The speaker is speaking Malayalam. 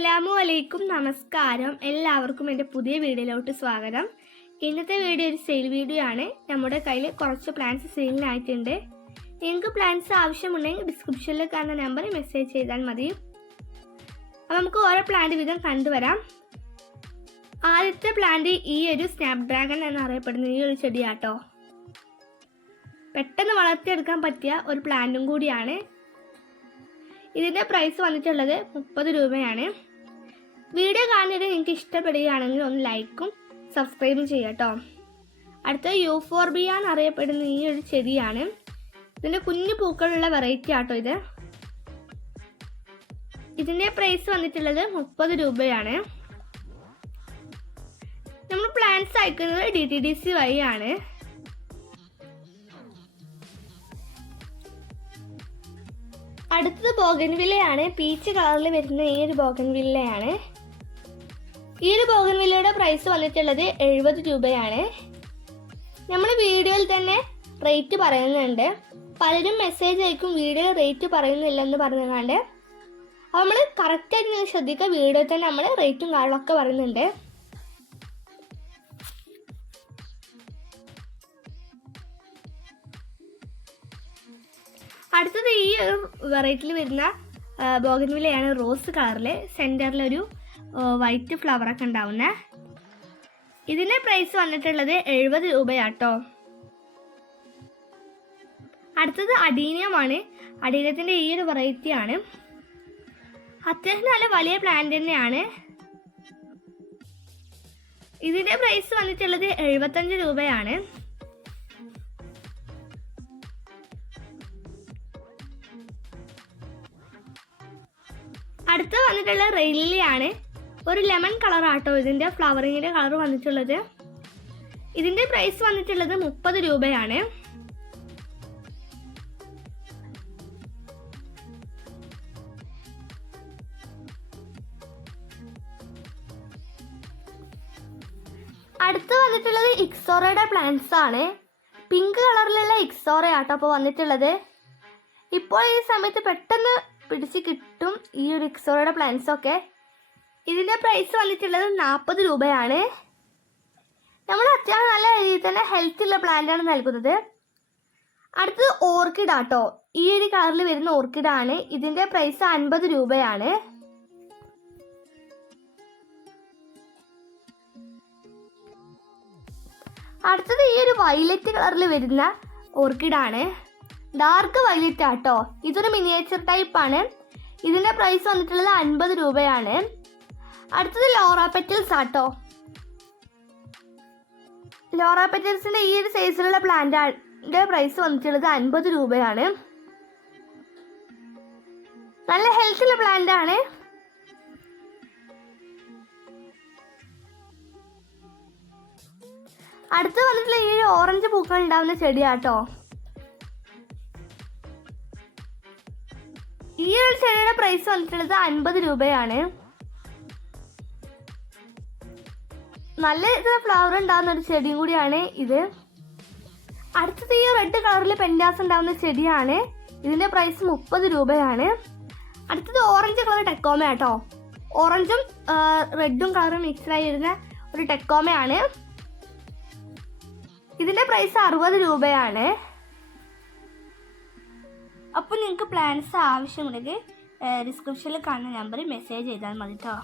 അസ്സലാമു അലൈക്കും. നമസ്കാരം. എല്ലാവർക്കും എന്റെ പുതിയ വീഡിയോയിലോട്ട് സ്വാഗതം. ഇന്നത്തെ വീഡിയോ ഒരു സെയിൽ വീഡിയോ ആണ്. നമ്മുടെ കയ്യിൽ കുറച്ച് പ്ലാൻസ് സെയിലിനായിട്ടുണ്ട് നിങ്ങൾക്ക് പ്ലാൻസ് ആവശ്യമുണ്ടെങ്കിൽ ഡിസ്ക്രിപ്ഷനിൽ കാണുന്ന നമ്പറിൽ മെസ്സേജ് ചെയ്താൽ മതി. അപ്പം നമുക്ക് ഓരോ പ്ലാന്റ് വിധം കണ്ടുവരാം. ആദ്യത്തെ പ്ലാന്റ് ഈ ഒരു സ്നാപ് ഡ്രാഗൺ എന്നറിയപ്പെടുന്ന ഈ ഒരു ചെടിയാട്ടോ. പെട്ടെന്ന് വളർത്തിയെടുക്കാൻ പറ്റിയ ഒരു പ്ലാന്റും കൂടിയാണ്. ഇതിന്റെ പ്രൈസ് വന്നിട്ടുള്ളത് മുപ്പത് രൂപയാണ്. വീഡിയോ കാണുന്നത് നിങ്ങൾക്ക് ഇഷ്ടപ്പെടുകയാണെങ്കിൽ ഒന്ന് ലൈക്കും സബ്സ്ക്രൈബും ചെയ്യുക കേട്ടോ അടുത്ത യൂഫോർബിയ എന്നറിയപ്പെടുന്ന ഈ ഒരു ചെടിയാണ്. ഇതിന്റെ കുഞ്ഞു പൂക്കളുള്ള വെറൈറ്റി ആട്ടോ ഇത്. ഇതിന്റെ പ്രൈസ് വന്നിട്ടുള്ളത് മുപ്പത് രൂപയാണ്. നമ്മൾ പ്ലാൻസ് അയക്കുന്നത് ഡി ടി ഡി സി വഴിയാണ്. അടുത്തത് ബോഗൻവില്ലയാണ് പീച്ച് കളറിൽ വരുന്ന ഈ ഒരു ബോഗൻവില്ലയാണ് ഈ ഒരു ബോഗൻവില്ലയുടെ പ്രൈസ് വന്നിട്ടുള്ളത് എഴുപത് രൂപയാണ്. നമ്മൾ വീഡിയോയിൽ തന്നെ റേറ്റ് പറയുന്നുണ്ട്. പലരും മെസ്സേജ് അയക്കും വീഡിയോ റേറ്റ് പറയുന്നില്ലെന്ന് പറഞ്ഞുകൊണ്ട്. അപ്പോൾ നമ്മൾ കറക്റ്റായിട്ട് നിങ്ങൾ ശ്രദ്ധിക്കുക. വീഡിയോയിൽ തന്നെ നമ്മൾ റേറ്റും കാര്യങ്ങളൊക്കെ പറയുന്നുണ്ട്. അടുത്തത് ഈ ഒരു വെറൈറ്റിയിൽ വരുന്ന ബോഗൻവില്ലയാണ് റോസ് കളറിൽ സെന്ററിലൊരു വൈറ്റ് ഫ്ലവറൊക്കെ ഉണ്ടാവുന്നത് ഇതിന്റെ പ്രൈസ് വന്നിട്ടുള്ളത് എഴുപത് രൂപയാട്ടോ. അടുത്തത് അഡീനിയമാണ് അഡീനിയത്തിന്റെ ഈ ഒരു വെറൈറ്റി ആണ്. അത്യാവശ്യം നല്ല വലിയ പ്ലാന്റ് തന്നെയാണ്. ഇതിന്റെ പ്രൈസ് വന്നിട്ടുള്ളത് എഴുപത്തഞ്ച് രൂപയാണ്. അടുത്ത് വന്നിട്ടുള്ള റെയിലിയാണ്. ഒരു ലെമൺ കളർ ആട്ടോ ഇതിന്റെ ഫ്ലവറിങ്ങിന്റെ കളർ വന്നിട്ടുള്ളത്. ഇതിന്റെ പ്രൈസ് വന്നിട്ടുള്ളത് മുപ്പത് രൂപയാണ്. അടുത്ത് വന്നിട്ടുള്ളത് ഇക്സോറയുടെ പ്ലാന്റ്സ് ആണ്. പിങ്ക് കളറിലുള്ള ഇക്സോറ ആട്ടോ അപ്പോൾ വന്നിട്ടുള്ളത്. ഇപ്പോൾ ഈ സമയത്ത് പെട്ടെന്ന് പിടിച്ച് കിട്ടും ഈ ഒരു ഇക്സോറയുടെ പ്ലാന്റ്സ് ഒക്കെ. ഇതിന്റെ പ്രൈസ് വന്നിട്ടുള്ളത് നാൽപ്പത് രൂപയാണ്. നമ്മൾ അത്യാവശ്യം നല്ല രീതിയിൽ തന്നെ ഹെൽത്ത് ഉള്ള പ്ലാന്റാണ് നൽകുന്നത്. അടുത്തത് ഓർക്കിഡ് ആട്ടോ. ഈ ഒരു കളറിൽ വരുന്ന ഓർക്കിഡാണ് ഇതിന്റെ പ്രൈസ് അൻപത് രൂപയാണ്. അടുത്തത് ഈ ഒരു വയലറ്റ് കളറിൽ വരുന്ന ഓർക്കിഡാണ് ഡാർക്ക് വയലറ്റ് ആട്ടോ. ഇതൊരു മിനിയേച്ചർ ടൈപ്പ് ആണ്. ഇതിന്റെ പ്രൈസ് വന്നിട്ടുള്ളത് അൻപത് രൂപയാണ്. അടുത്തത് ലോറ പെറ്റൽസ് ആട്ടോ. ലോറ പെറ്റൽസിന്റെ ഈ ഒരു സൈസിലുള്ള പ്ലാന്റിന്റെ പ്രൈസ് വന്നിട്ടുള്ളത് അൻപത് രൂപയാണ്. നല്ല ഹെൽത്തുള്ള പ്ലാന്റ് ആണ്. അടുത്ത് വന്നിട്ടുള്ള ഈ ഒരു ഓറഞ്ച് പൂക്കൾ ഉണ്ടാവുന്ന ചെടിയാട്ടോ. ഈ ഒരു ചെടിയുടെ പ്രൈസ് വന്നിട്ടുള്ളത് അൻപത് രൂപയാണ്. നല്ല ഫ്ലവർ ഉണ്ടാകുന്ന ഒരു ചെടിയും കൂടിയാണ് ഇത്. അടുത്തത് ഈ റെഡ് കളറിൽ പെൻഡാസ് ഉണ്ടാകുന്ന ചെടിയാണ്. ഇതിന്റെ പ്രൈസ് മുപ്പത് രൂപയാണ്. അടുത്തത് ഓറഞ്ച് കളർ ടെക്കോമ കേട്ടോ ഓറഞ്ചും റെഡും കളറും മിക്സ്ഡായി വരുന്ന ഒരു ടെക്കോമയാണ് ഇതിന്റെ പ്രൈസ് അറുപത് രൂപയാണ്. അപ്പോൾ നിങ്ങൾക്ക് പ്ലാൻസ് ആവശ്യമുണ്ടെങ്കിൽ ഡിസ്ക്രിപ്ഷനിൽ കാണുന്ന നമ്പറിൽ മെസ്സേജ് ചെയ്താൽ മതി കേട്ടോ